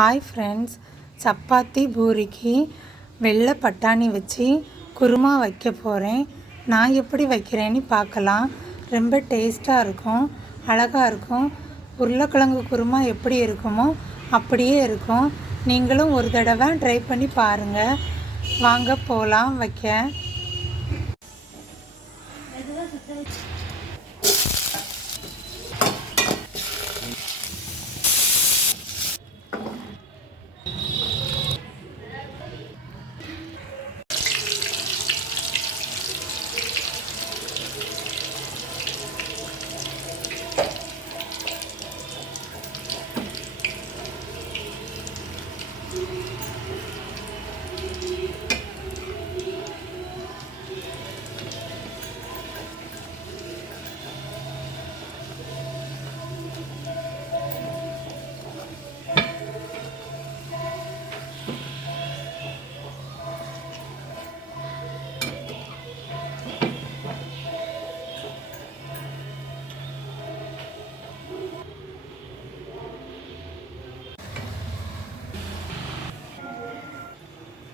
Hi friends, chapati பூரிக்கு வெள்ளை பட்டாணி வச்சு குருமா வைக்க போகிறேன். நான் எப்படி வைக்கிறேன்னு பார்க்கலாம். ரொம்ப டேஸ்ட்டாக இருக்கும், அழகாக இருக்கும். உருளைக்கிழங்கு குருமா எப்படி இருக்குமோ அப்படியே இருக்கும். நீங்களும் ஒரு தடவை ட்ரை பண்ணி பாருங்கள். வாங்க போகலாம் வைக்க.